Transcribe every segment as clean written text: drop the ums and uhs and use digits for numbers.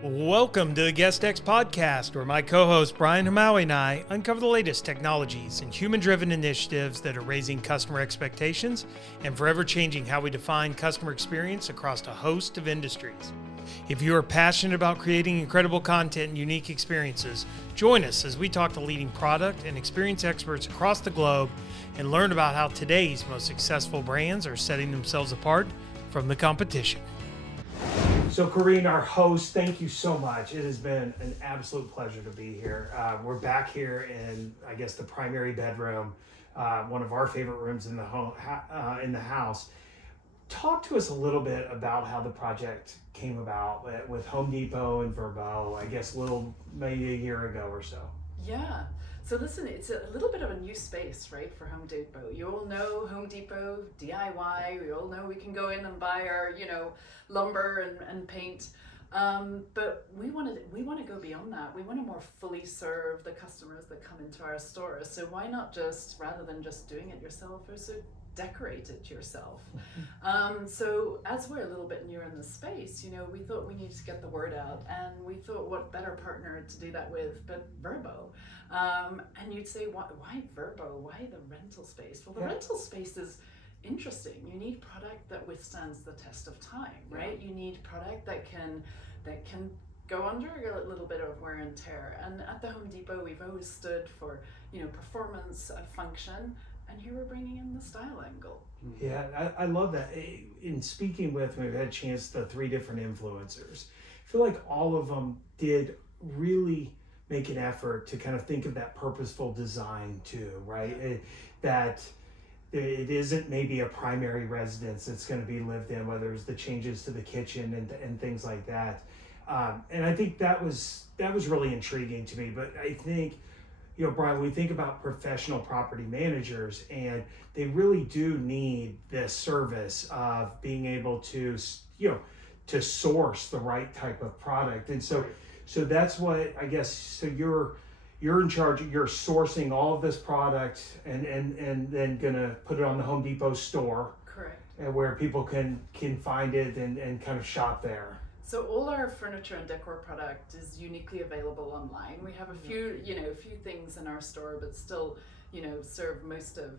Welcome to the GuestX podcast, where my co-host Brian Hamawi and I uncover the latest technologies and human-driven initiatives that are raising customer expectations and forever changing how we define customer experience across a host of industries. If you are passionate about creating incredible content and unique experiences, join us as we talk to leading product and experience experts across the globe and learn about how today's most successful brands are setting themselves apart from the competition. So Corinne, our host, thank you so much. It has been an absolute pleasure to be here. We're back here in, I guess, the primary bedroom, one of our favorite rooms in the home, in the house. Talk to us a little bit about how the project came about with Home Depot and Vrbo, I guess maybe a year ago or so. Yeah. So listen, it's a little bit of a new space, right, for Home Depot. You all know Home Depot, DIY. We all know we can go in and buy our, lumber and paint. But we want to go beyond that. We want to more fully serve the customers that come into our stores. So why not just, rather than just doing it yourself, also decorate it yourself? So as we're a little bit newer in the space, we thought we needed to get the word out, and we thought what better partner to do that with but Vrbo. And you'd say, why Vrbo? Why the rental space? Well, the rental space is interesting. You need product that withstands the test of time, right? You need product that can go under a little bit of wear and tear. And at the Home Depot, we've always stood for, performance, function, and here we're bringing in the style angle. Yeah, I love that. In speaking with, we've had a chance to 3 different influencers. I feel like all of them did really make an effort to kind of think of that purposeful design too, right? That it isn't maybe a primary residence that's going to be lived in, whether it's the changes to the kitchen and things like that. And I think that was really intriguing to me. But I think, Brian, when we think about professional property managers, and they really do need this service of being able to, to source the right type of product. And so that's what, I guess, so you're in charge, you're sourcing all of this product and then gonna put it on the Home Depot store. Correct. And where people can find it and kind of shop there. So all our furniture and decor product is uniquely available online. We have a few things in our store, but still, serve most of,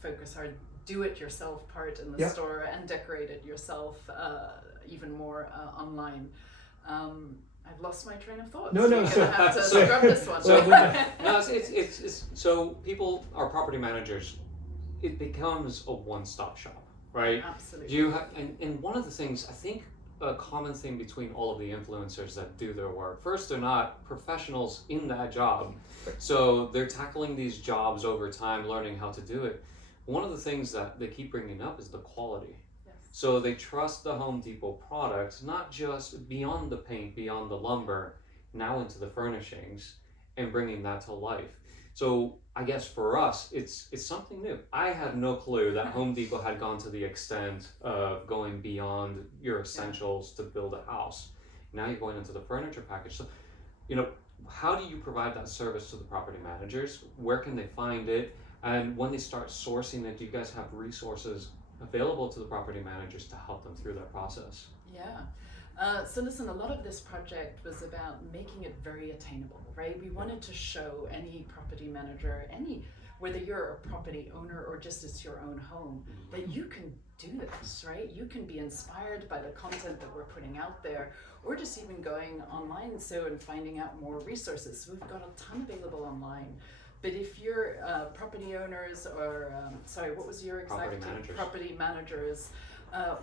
focus our do-it-yourself part in the store and decorate it yourself even more online. I've lost my train of thought. No. So I have to scrub this one. So people are property managers. It becomes a one-stop shop, right? Absolutely. You have, and one of the things I think a common thing between all of the influencers that do their work. First, they're not professionals in that job, so they're tackling these jobs over time, learning how to do it. One of the things that they keep bringing up is the quality. So they trust the Home Depot products, not just beyond the paint, beyond the lumber, now into the furnishings and bringing that to life. So I guess for us, it's something new. I had no clue that Home Depot had gone to the extent of going beyond your essentials to build a house. Now you're going into the furniture package. So, how do you provide that service to the property managers? Where can they find it? And when they start sourcing it, do you guys have resources available to the property managers to help them through that process? Yeah. So listen, a lot of this project was about making it very attainable, right? We wanted to show any property manager, whether you're a property owner or just it's your own home, that you can do this, right? You can be inspired by the content that we're putting out there, or just even going online and finding out more resources. So we've got a ton available online. But if you're property owners or, what was your exact property managers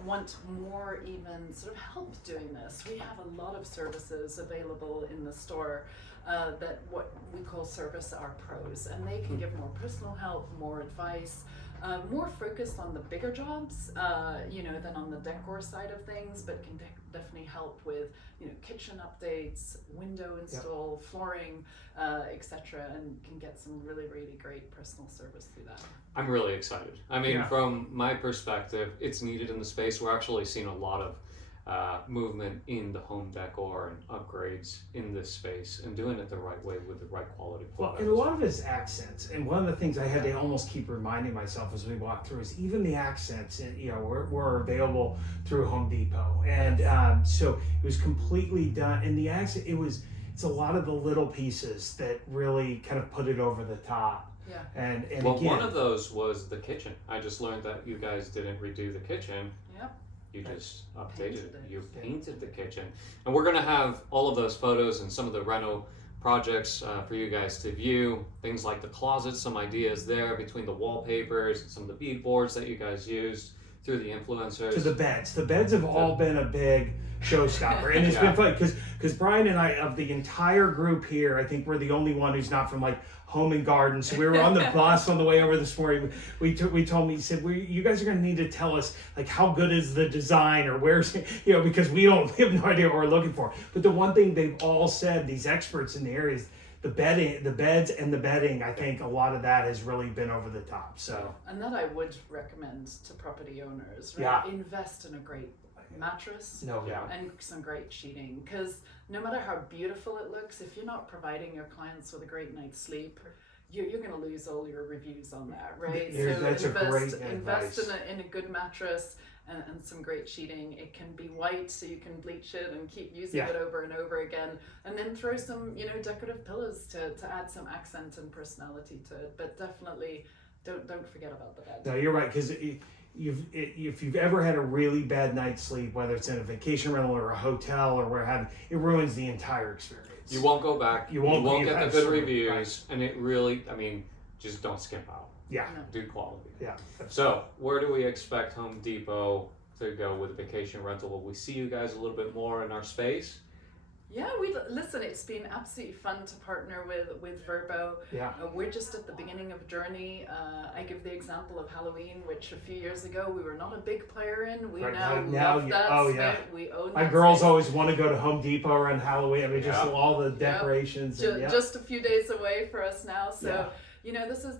want more even sort of help doing this, we have a lot of services available in the store that what we call service our pros, and they can give more personal help, more advice, more focused on the bigger jobs, than on the decor side of things, but can definitely help with, kitchen updates, window install, flooring, etc., and can get some really, really great personal service through that. I'm really excited. I mean, from my perspective, it's needed in the space. We're actually seeing a lot of movement in the home decor and upgrades in this space, and doing it the right way with the right quality Well, product. and a lot of it's accents, and one of the things I had to almost keep reminding myself as we walk through is even the accents, and were available through Home Depot, and so it was completely done. And the accent, it's a lot of the little pieces that really kind of put it over the top. Yeah. And Well, again, one of those was the kitchen. I just learned that you guys didn't redo the kitchen. Yep. You just updated Painted it. it. You painted the kitchen. And we're going to have all of those photos and some of the reno projects for you guys to view. Things like the closets, some ideas there between the wallpapers, some of the bead boards that you guys used through the influencers. to the beds. The beds have all been a big showstopper, and it's been fun because Brian and I, of the entire group here, I think we're the only one who's not from like home and garden. So we were on the bus on the way over this morning. We told me, he said, you guys are going to need to tell us like how good is the design, or where's, because we have no idea what we're looking for. But the one thing they've all said, these experts in the area, is the beds and the bedding. I think a lot of that has really been over the top. So, And that I would recommend to property owners, right? Yeah. Invest in a great mattress no, yeah. and some great sheeting, because no matter how beautiful it looks, if you're not providing your clients with a great night's sleep, you're going to lose all your reviews on that, right? That's a great invest advice. in a good mattress and some great sheeting. It can be white, so you can bleach it and keep using it over and over again, and then throw some decorative pillows to add some accent and personality to it. But definitely don't forget about the bed. No, you're right, because if you've ever had a really bad night's sleep, whether it's in a vacation rental or a hotel or where have you, it ruins the entire experience. You won't go back. You won't get the good absolutely, reviews, right. and it really, just don't skimp out. Yeah, No. Do quality. yeah. So, where do we expect Home Depot to go with vacation rental? Will we see you guys a little bit more in our space? Yeah, listen. It's been absolutely fun to partner with Verbo. Yeah. We're just at the beginning of a journey. I give the example of Halloween, which a few years ago we were not a big player in. We Right, now now love you- that oh, space. yeah. We own My that girls space. always want to go to Home Depot around Halloween. I mean, just Yeah. all the decorations. and, yeah. Just a few days away for us now. So. Yeah.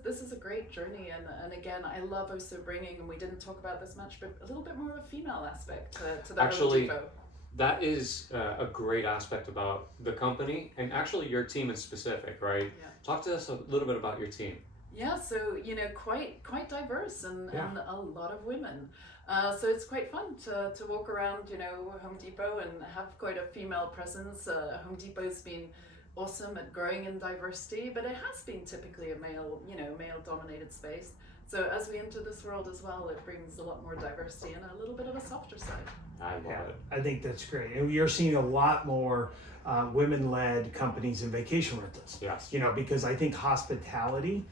This is a great journey, and again, I love also bringing, and we didn't talk about this much, but a little bit more of a female aspect to the Actually, Home Depot. That is a great aspect about the company, and actually your team in specific, right? Yeah. Talk to us a little bit about your team. Yeah, so quite diverse and a lot of women. So it's quite fun to walk around, Home Depot and have quite a female presence. Home Depot's been awesome at growing in diversity, but it has been typically a male-dominated space. So as we enter this world as well, it brings a lot more diversity and a little bit of a softer side. I love it. I think that's great. And you're seeing a lot more women-led companies in vacation rentals. Yes. Because I think hospitality,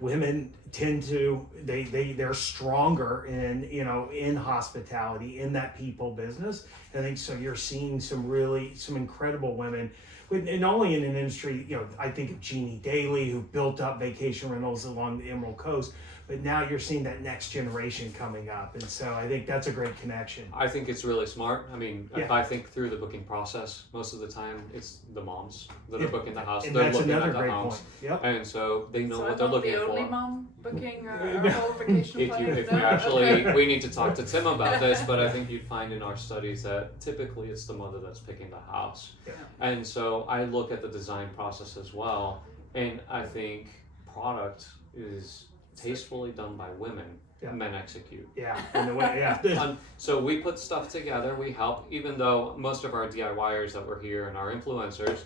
women tend to they're stronger in hospitality, in that people business. I think so. You're seeing some incredible women. And not only in an industry, I think of Jeannie Daly, who built up vacation rentals along the Emerald Coast, but now you're seeing that next generation coming up. And so I think that's a great connection. I think it's really smart. If Yeah. I think through the booking process, most of the time it's the moms that are booking the house. And They're that's looking another at the great homes. point. Yep. And so they know So what I'm they're not looking the only for. mom booking our whole vacation plan. If you actually, we need to talk to Tim about this, but I think you'd find in our studies that typically it's the mother that's picking the house. Yeah. And so I look at the design process as well, and I think product is tastefully done by women. Yeah. Men execute. Yeah. In a way, yeah. So we put stuff together, we help, even though most of our DIYers that were here and our influencers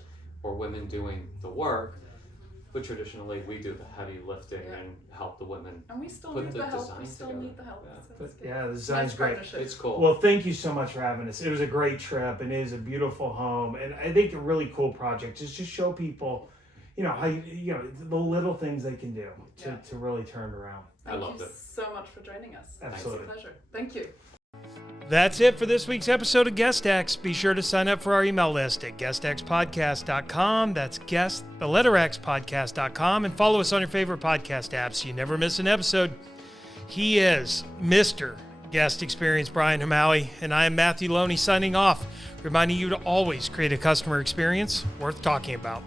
were women doing the work, but traditionally we do the heavy lifting and help the women. And we still Put need the the help. design We still together. need the help. Yeah. So it's good. Yeah, the design's Nice great. partnership. It's cool. Well, thank you so much for having us. It was a great trip, and it is a beautiful home, and I think a really cool project is just show people, how the little things they can do to really turn around. I loved Thank it. you so much for joining us. Absolutely. It's a pleasure. Thank you. That's it for this week's episode of GuestX. Be sure to sign up for our email list at guestxpodcast.com. That's guest, the letter X, podcast.com, and follow us on your favorite podcast apps so you never miss an episode. He is Mr. Guest Experience Brian Hamaui, and I am Matthew Loney signing off, reminding you to always create a customer experience worth talking about.